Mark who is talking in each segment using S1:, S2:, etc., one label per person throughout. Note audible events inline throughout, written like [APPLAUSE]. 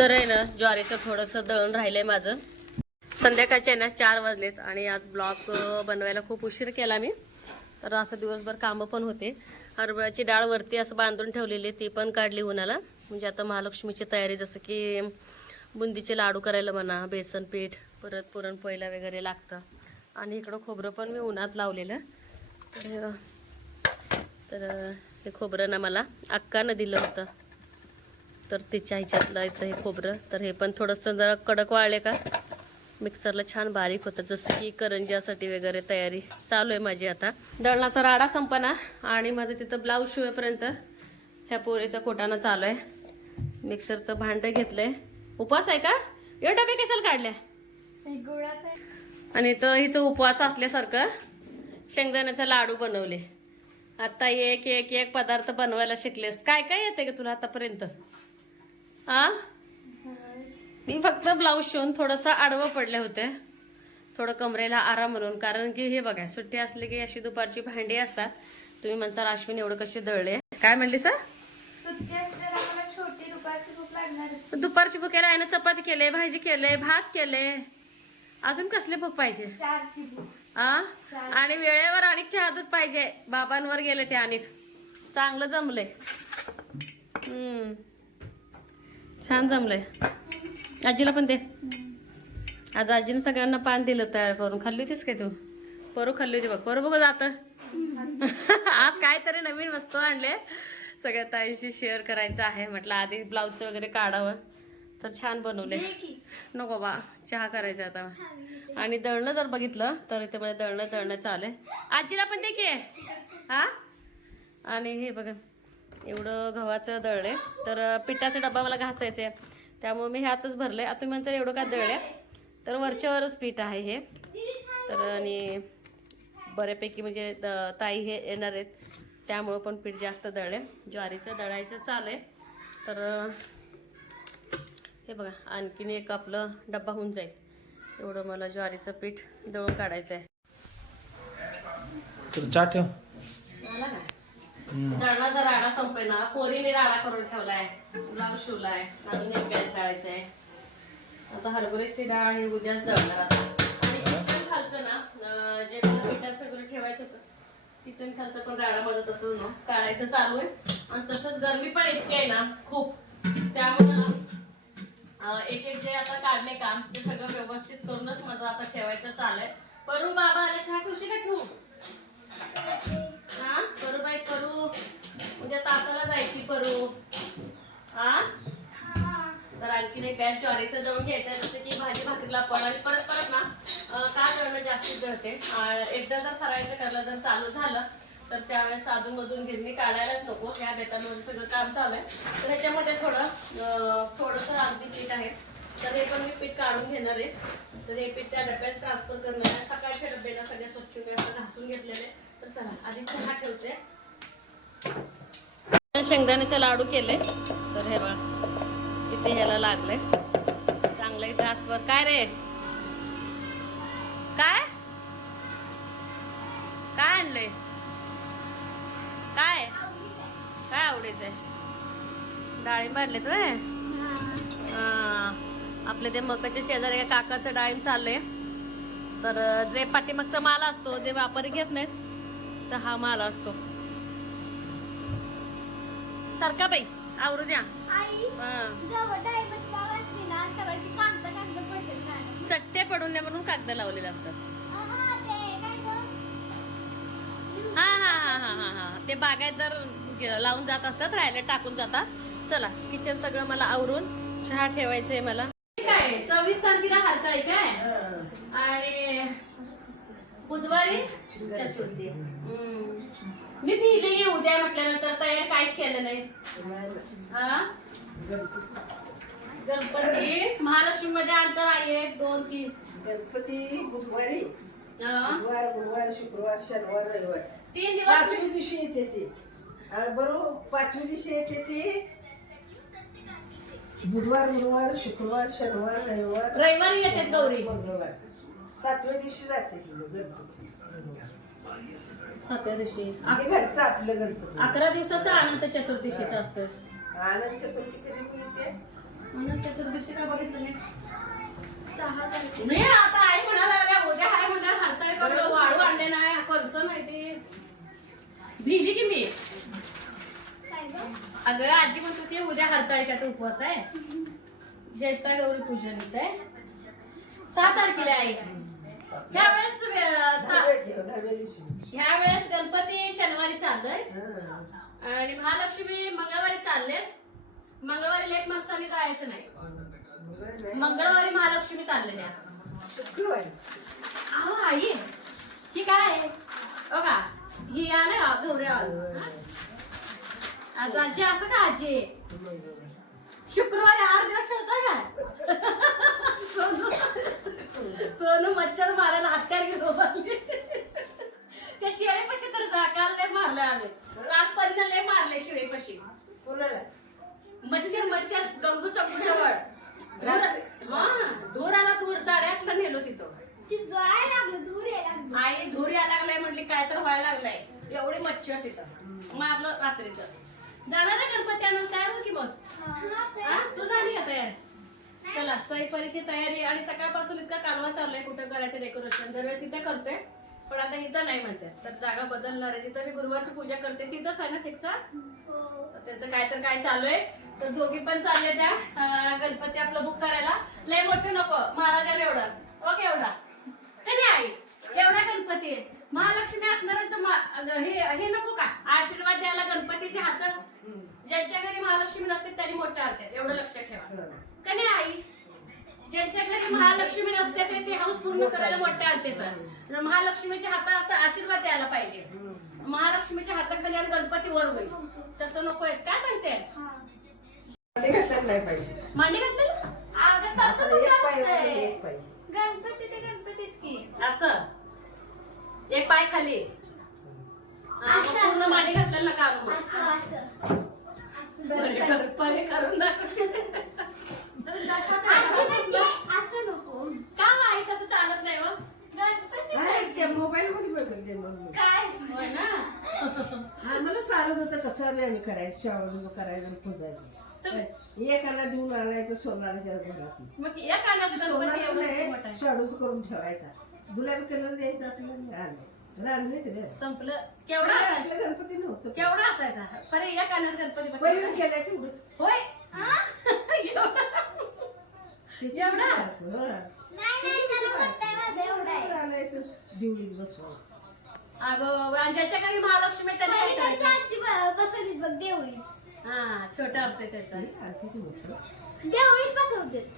S1: तर आहे ना ज्वारीचं थोडंसं दळण राहिलंय माझं. संध्याकाळचे आहे ना चार वाजलेत आणि आज ब्लॉग बनवायला खूप उशीर केला मी. तर असं दिवसभर कामं पण होते. हरभऱ्याची डाळ वरती असं बांधून ठेवलेली ती पण काढली उन्हाला. म्हणजे आता महालक्ष्मीची तयारी जसं की बुंदीचे लाडू करायला म्हणा बेसन पीठ परत पुरणपोळीला वगैरे लागतं. आणि इकडं खोबरं पण मी उन्हात लावलेलं. तर तर हे खोबरं ना मला अक्कानं दिलं होतं. तर तिच्या ह्याच्यातलं इथं हे खोबरं. तर हे पण थोडंसं जरा कडक वाळले का? मिक्सरला छान बारीक होतं. जसं की करंजासाठी वगैरे तयारी चालू आहे माझी आता. दळणाचा राडा संपना आणि माझं तिथं ब्लाऊज शिवेपर्यंत ह्या पोरीचा कोटाना चालू आहे. मिक्सरचं भांडं घेतलंय. उपवास आहे का? एवढ्या डबे कशाला काढल्या आणि इथं हिचं उपवास असल्यासारखं शेंगदाण्याचे लाडू बनवले. आता एक एक एक पदार्थ बनवायला शिकलेस. काय काय येते का तुला आतापर्यंत? आ मी फक्त ब्लाऊज शिवून थोडंसं आडवं पडले होते. थोडं कमरेला आराम म्हणून कारण की हे बघा सुट्टी असली की अशी दुपारची भांडी असतात. तुम्ही म्हणता अश्विन एवढं कसे दळले? काय म्हणली सर
S2: दुपारची भूक
S1: आहे. ना चपाती केले भाजी केले भात केले. अजून कसले भूक पाहिजे? आणि वेळेवर अनेक चहा दूध पाहिजे. बाबांवर गेले ते अनेक. चांगलं जमलंय. हम्म. छान जमलंय. आजीला पण दे. आज आजीने सगळ्यांना पान दिलं तयार करून. खाल्ली होतीस काय तू? परू खाल्ली होती बघ. परू बघ जात. [LAUGHS] आज काहीतरी नवीन वस्तू आणले. सगळ्या ताईशी शेअर करायचं आहे. म्हटलं आधी ब्लाऊजचं वगैरे काढावं. तर छान बनवले. नको बा. चहा करायचा आता. आणि दळणं जर बघितलं तर इथे मला दळणं दळणं चालू आहे. आजीला पण दे की. हा? आणि हे बघा. एवढं गव्हाचं दळले तर पिठाचा डब्बा मला घासायचा आहे त्यामुळे मी ह्यातच भरले आता तुम्ही म्हणता एवढं का दळले तर वरच्यावरच पीठ आहे हे. तर आणि बऱ्यापैकी म्हणजे ताई हे येणार आहेत. त्यामुळं पण पीठ जास्त दळले ज्वारीचं दळायचं चालू आहे तर हे बघा आणखीन एक आपलं डब्बा होऊन जाईल. एवढं मला ज्वारीचं पीठ दळून काढायचं आहे राणाचा राडा संपय ना पोरीने राडा करून ठेवलाय ब्लाऊज शिवलाय अजून एक गॅस आहे आता हरभऱ्याची डाळ हे उद्याच दळणार आता. आणि किचन खालचं ना जे मला पिठात सगळं ठेवायचं होतं किचन खालचं पण राडा माझं तसं ना काढायचं चालू आहे. आणि तसंच गरमी पण इतकी आहे ना खूप. त्यामुळे ना एक एक जे आता काढले काम ते सगळं व्यवस्थित करूनच माझं आता ठेवायचं चालू आहे. परू बाबा आल्या चहा खुशी का ठेवू? हा करू बाई करू. उद्या तासाला जायची करू. हा? तर आणखीन एक गॅस ज्वारीचं दळून घ्यायचं जसं की भाजी भाकरीला पण आणि परत परत ना अं, का दळणं जास्तीत दळते एकदा जर फरायचं करायला जर चालू झालं तर त्यावेळेस अधून मधून गिरणी काढायलाच नको. ह्या बेतांमध्ये सगळं काम चालू आहे. तर ह्याच्यामध्ये थोडं अं, थोडंसं अगदी पीठ आहे. तर हे पण मी पीठ काढून घेणार आहे. तर हे पीठ त्या डब्यात ट्रान्सफर करणार आहे. सकाळच्या डब्याला सगळ्या स्वच्छ असं घासून घेतलेले तर चला आधी चहा ठेवते. शेंगदाण्याचे लाडू केले. तर हे बघ इथे ह्याला लागले. चांगलं इथे आसवर काय रे? काय? काय आणलंय? काय? काय आवडायचंय डाळिंब आणलेत व्हय हा. आपले ते मकाच्या शेजारी एका काकाचं डाळिंब चाललंय. तर जे पाठीमागचा माल असतो जे व्यापारी घेत नाहीत तर हा माल असतो. सरका बाई आवरू द्या. चट्टे पडून द्या म्हणून कागद लावलेले असतात? हा हा हा हा हा हा ते बागायतदार ग- लावून जात असतात राहिले टाकून जातात. चला किचन सगळं मला आवरून चहा ठेवायचंय मला. काय? आणि बुधवारी चतुर्थी. मी भिले की उद्या म्हटल्यानंतर तयार काहीच केलं नाही. हा? गणपती महालक्ष्मी मध्ये अंतर आहे एक दोन तीन.
S3: गणपती बुधवारी
S1: हा.
S3: बुधवार गुरुवार शुक्रवार शनिवार रविवार.
S1: तीन दिवस
S3: पाचवी दिवशी येते ती. बरोबर. पाचवी दिवशी येते ती. बुधवार गुरुवार शुक्रवार शनिवार रविवार
S1: रविवारी येतात गौरी.
S3: मंगळवार. सातव्या दिवशी जाते ती गणपती.
S1: सातव्या दिवशी.
S3: आणि घरचं आपलं गणपती.
S1: अकरा दिवसाचा अनंत चतुर्दशीचा असतं.
S3: आनंद चतुर्थी कधी मिळते
S1: म्हणून चतुर्दशी का बघितलं नाही? नाही आता आई म्हणायला लागल्या उद्या हाय म्हणणार हरताळ कडलं वाळू आणले नाही कोणसं माहिती? भिली की मी? अगं आजी म्हणत होती उद्या हरताळिकाचा उपवास आहे. ज्येष्ठा गौरी पूजन आहे सहा तारखेला आहे. ह्या वेळेस ह्या वेळेस गणपती शनिवारी चाललंय
S3: हा.
S1: आणि महालक्ष्मी मंगळवारी चाललेत. मंगळवारी लेख माणसाने जायचं नाही. मंगळवारी महालक्ष्मी चाललेल्या
S3: शुक्रवारी.
S1: अहो आई ही काय आहे? बघा ही आलं गौरी आलं. आज आजी असं का आजी? शुक्रवारी आठ दिवस ठेवता काय? सोनू सोनू मच्छर मारायला हत्यार घेऊन बसली त्या शेळीपाशी तर जा काल लय मारले आम्ही. काल पण लय मारले शेळीपाशी
S3: कोणाला
S1: मच्छर मच्छर गंगू संगू जवळ धूर- हा धूर आला धूर साडेआठला नेलो तिथं
S2: ती जोडायला लागलं दूर यायला लागलं
S1: आई धूर यायला लागलाय म्हटली काय तर व्हायला लागलाय एवढे मच्छर तिथं मारलं रात्रीचं जाणार ना गणपती आणून तयार हो की मग
S2: हा, ते-
S1: हा? तू झाली का तयार सईपरीची तयारी आणि सकाळपासून इतका कालवा चाललाय कुठं करायचं डेकोरेशन दरवेळेस इथे करतोय पण आता इथं नाही म्हणते तर जागा बदलणार आहे. जिथं मी गुरुवारची पूजा करते तिथंच आहे ना फिक्स
S2: हो.
S1: तर त्यांचं काय तर काय चालू आहे. तर दोघी पण चालले त्या गणपती आपलं बुक करायला. लय मोठे नको महाराजाला एवढा. ओके एवढा. कधी आई? एवढा गणपती आहे. महालक्ष्मी अगं, हे हे नको का? आशीर्वाद द्यायला गणपतीचे हात ज्यांच्या घरी महालक्ष्मी नसते त्यांनी मोठे आणतात. एवढं लक्षात ठेवा. आई ज्यांच्या घरी महालक्ष्मी नसते ते ते हाऊस पूर्ण करायला मोठे आणते तर महालक्ष्मीच्या हातात असं आशीर्वाद द्यायला पाहिजे. महालक्ष्मीच्या हाताखाली आणि गणपती वर होईल. तसं नकोयच काय सांगते?
S2: हा.
S1: मांडी घातलेलं?
S2: गणपती ते गणपतीच की.
S1: असं. एक पाय खाली हा, मग
S2: असं,
S1: पूर्ण
S2: असं.
S1: मांडी घातलेलं का मग
S2: असं असं असं बरं
S1: परे
S2: चालेल.
S1: कर- परे करून दाखव
S2: आजी म्हणते, असं नको
S1: का आहे तसं चालत नाही हो
S2: गणपती
S3: नाही, त्या मोबाईल मध्ये बघितले मग मी.
S2: काय
S1: होय ना
S3: हा मला चालत होतं कसं बी आम्ही करायचं शावर करायचं आणि पुजायचं. एकाला देऊन आणायचं सोनाराच्या घरात सोनार. शाडूच करून ठेवायचा. गुलाबी कलर द्यायचा आपल्याला ते
S1: संपलं. केवढा असायचा?
S3: गणपती नव्हतं
S1: केवढा असायचा? परे या कानात गणपती
S3: पहिले
S1: बसवायचा.
S3: केलाय तेवढं.
S1: होय? एवढा? एवढा?
S2: नाही नाही त्याला म्हणताय माझं एवढं आहे.
S3: आणायचं दिवळीत बसवायचं.
S1: अगं आणि ज्याच्या घरी महालक्ष्मी त्यांनी काय करायचं?
S2: बसवलीत बघ देवळीत
S1: हा छोटा असते त्याचा.
S2: देवळीत बसवते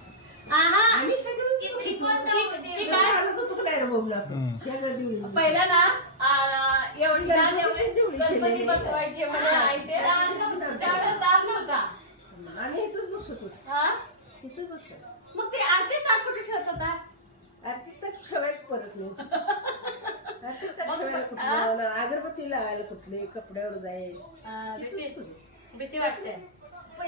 S1: आहा
S3: आम्ही सगळं
S2: किती शिकवत
S1: ती काय
S3: आणत होतो का नाही रे बाबूला आपण? त्या दिवळीत.
S1: पहिला ना आ, एवढी दार
S3: गणपतीची
S1: एवढी
S3: देवळी
S1: गणपती
S3: केलेली.
S1: बसवायचे आई ते
S2: दार नव्हतं.
S1: त्यावेळेस दार नव्हता हा? मग ते आरती ताट कुठे ठेवत होता आ?
S3: कुठलं अगरबत्ती लावायला कुठले? कपड्यावर जाईल
S1: भीती. भीती वाटते.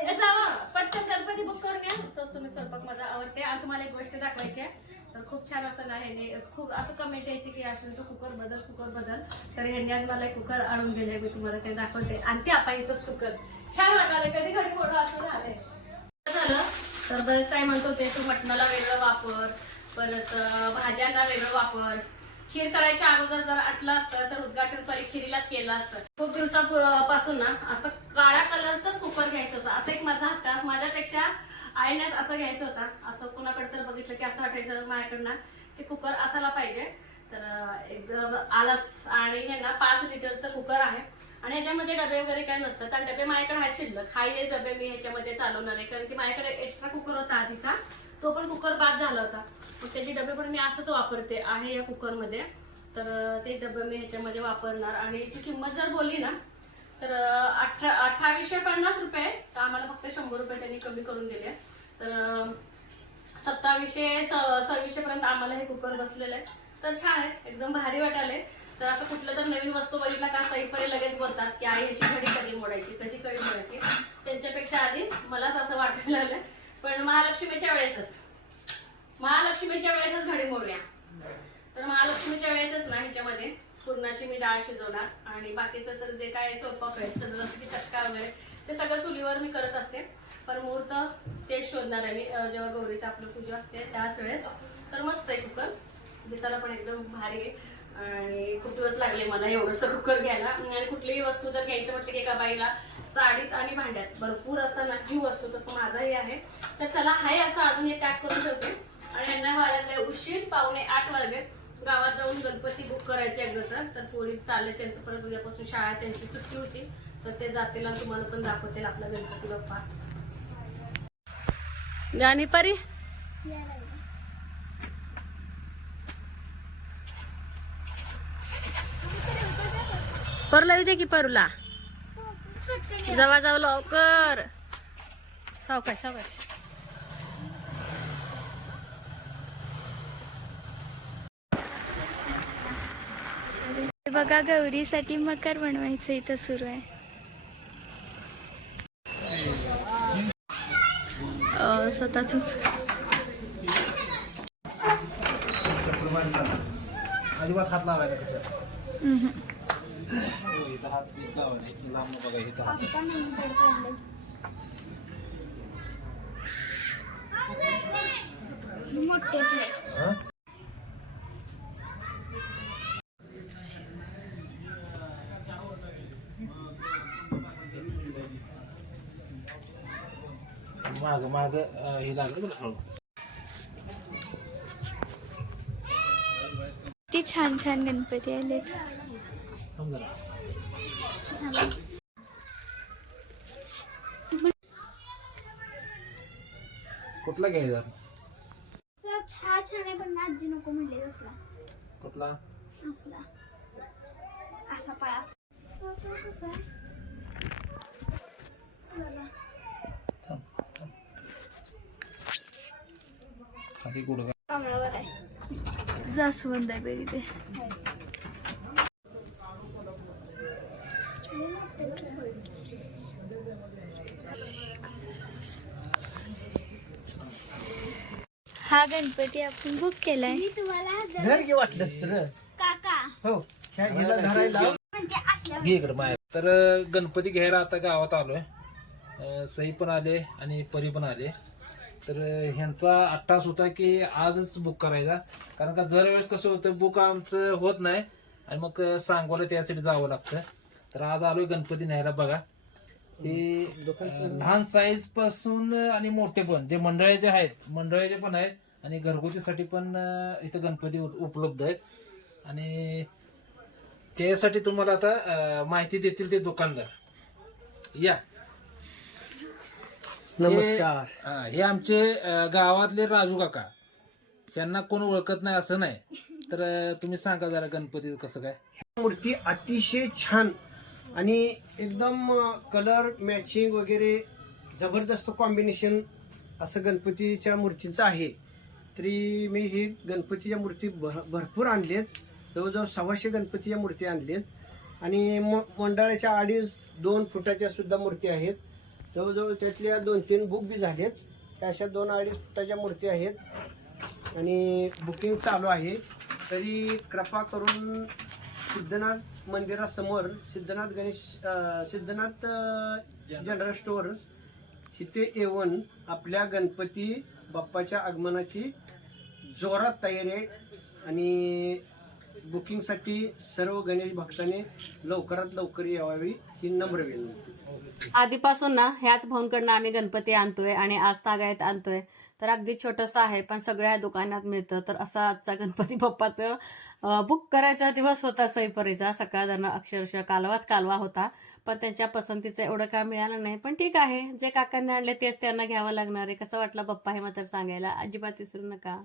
S1: ए, जावा. पटकन गणपती बुक करून या. तोच तुम्ही स्वयंपाक माझा आवडते. आणि तुम्हाला एक गोष्ट दाखवायची आहे. तर खूप छान असं ना ह्याने खूप असं कमेंट यायची की अश्विन तो कुकर बदल कुकर बदल. तर ह्यांनी आज मला एक कुकर आणून दिले मी तुम्हाला ते दाखवते. आणि ते आता इथंच कुकर. छान वाटायला कधी घरी मोठं असं झालंय. झालं. तर बरेच काय म्हणतो ते तू मटणाला वेगळं वापर. परत अं, भाज्यांना वेगळं वापर. खीर करायच्या अगोदर जर आटलं असतं तर उद्घाटन परी खिरीलाच केलं असतं. खूप दिवसापासून ना असं काळ्या कलरचाच कुकर घ्यायचं होतं. असं एक माझा हट्ट माझ्यापेक्षा आईनेच असं घ्यायचं होता. असं कुणाकडे तर बघितलं की असं वाटायचं माझ्याकडनं. ते कुकर असायला पाहिजे. तर एकदम आलाच आणि हे ना पाच लिटरचं कुकर आहे. आणि ह्याच्यामध्ये डबे वगैरे काय नसतात. आणि डबे माझ्याकडे आहेत शिल्लक. हाही हे डबे मी ह्याच्यामध्ये चालवणार आहे. कारण की माझ्याकडे एक्स्ट्रा कुकर होता आधीचा. तो पण कुकर बाद झाला होता. त्याचे डबे पण मी असंच वापरते आहे या कुकरमध्ये. तर ते डबे मी ह्याच्यामध्ये वापरणार. आणि याची किंमत जर बोलली ना तर अठरा अठ्ठावीसशे पन्नास रुपये. तर आम्हाला फक्त शंभर रुपये त्यांनी कमी करून दिले. तर सत्तावीसशे स- आम्हाला हे कुकर बसलेलं आहे. तर छान आहे. एकदम भारी वाटाले तर असं कुठलं तर नवीन वस्तू बघितला का सईपरी लगेच बोलतात की आई ह्याची घडी कधी मोडायची? कधी कधी मोडायची? त्यांच्यापेक्षा आधी मलाच असं वाटायला लागलं पण महालक्ष्मीच्या वेळेसच. महालक्ष्मीच्या वेळेसच घडी मोडूया. तर महालक्ष्मीच्या वेळेसच ना ह्याच्यामध्ये पुरणाची मी डाळ शिजवणार. आणि बाकीचं तर जे काय स्वयंपाक आहे तर जसं की चटका वगैरे ते सगळं चुलीवर मी करत असते. पण मुहूर्त तेच शोधणार आहे मी. जेव्हा गौरीचं आपलं पूजा असते त्याच वेळेस. तर मस्त आहे कुकर. दिसायला पण एकदम भारी आहे. आणि खूप दिवस लागले मला एवढंसं कुकर घ्यायला. आणि कुठलीही वस्तू जर घ्यायचं म्हटलं की एका बाईला साडीत आणि भांड्यात. भरपूर असं ना जीव असतो तसं माझाही आहे. तर चला हाय असं अजून हे पॅक करून ठेवतो. उशीर पावणे आठ वाजले. गावात जाऊन गणपती बुक करायचे एकदाचं तर पोळी चालले त्यांचं परत उद्यापासून शाळा त्यांची सुट्टी होती. तर ते जातील आणि तुम्हाला पण दाखवतील आपला गणपती बाप्पा. ज्ञानीपारी परी? परला येते की परूला? जवळ जाऊ लवकर. सावकाश सावकाश.
S2: बघा गौरीसाठी मकर बनवायचं इथं सुरू आहे.
S1: स्वतःच
S4: अजिबात हात लावायला कसं
S2: हम्म.
S4: इथं हात इथं लावायला लांब नको बघा इथं हात हा? माग माग हे लागलं हळू
S2: किती छान छान गणपती आलेत.
S4: कुठला घ्यायचा?
S2: छान छान आहे पण आजी नको म्हणले असला
S4: कुठला?
S2: असला. असा पाया. कसा
S4: खाली
S2: जास्वंद आहे बेरी ते हा गणपती आपण बुक केलाय.
S5: घर घे वाटलंस तर.
S2: काका.
S5: हो ह्या हिला धरायला.
S2: म्हणजे असल्या
S4: घे इकडे माया. तर अं, गणपती घ्यायला आता गावात आलोय. अं, सई पण आले आणि परी पण आले. तर ह्यांचा अट्टास होता की आजच बुक करायचा. कारण का जर वेळेस कसं होतं बुक आमचं होत नाही. आणि मग सांगोला त्यासाठी जावं लागतं. तर आज आलोय गणपती न्यायला बघा. हे लहान साईजपासून आणि मोठे पण. जे मंडळाचे आहेत मंडळाचे पण आहेत. आणि घरगुतीसाठी पण इथं गणपती उप- उपलब्ध आहेत. आणि त्यासाठी तुम्हाला आता माहिती देतील ते दुकानदार. या.
S5: नमस्कार.
S4: हा, हे आमचे अं, गावातले राजू काका. त्यांना कोण ओळखत नाही असं नाही. तर अं, तुम्ही सांगा जरा गणपती कसं काय?
S5: मूर्ती अतिशय छान आणि एकदम कलर मॅचिंग वगैरे जबरदस्त कॉम्बिनेशन असं गणपतीच्या मूर्तीचं आहे. तरी मी ही गणपतीच्या मूर्ती भर भरपूर आणलेत. जवळजवळ सव्वाशे गणपतीच्या मूर्ती आणलेत. आणि म मंडळाच्या अडीच दोन फुटाच्या सुद्धा मूर्ती आहेत. जवळजवळ त्यातल्या दोन तीन बुक बी झालेत. त्या अशा दोन अडीच फुटाच्या मूर्ती आहेत. आणि बुकिंग चालू आहे. तरी कृपा करून सिद्धनाथ मंदिरासमोर सिद्धनाथ गणेश सिद्धनाथ जनरल स्टोअर्स इथे येऊन आपल्या गणपती बाप्पाच्या आगमनाची जोरात तयारी आहे आणि बुकिंगसाठी सर्व गणेश भक्तांनी लवकरात लवकर यावी ही नम्र विनंती.
S1: आधीपासून ना ह्याच भाऊंकडनं आम्ही गणपती आणतोय आणि आज तागायत आणतोय. तर अगदी छोटंसं आहे पण सगळ्या दुकानात मिळतं. तर असा आजचा गणपती बाप्पाचं बुक करायचा दिवस होता सईपरीचा. सकाळ अक्षरशः कालवाच कालवा होता. पण त्यांच्या पसंतीचं एवढं काय मिळालं नाही. पण ठीक आहे जे काकांनी आणले तेच त्यांना घ्यावं लागणार आहे. कसं वाटलं बाप्पा हे मात्र सांगायला? अजिबात विसरू नका.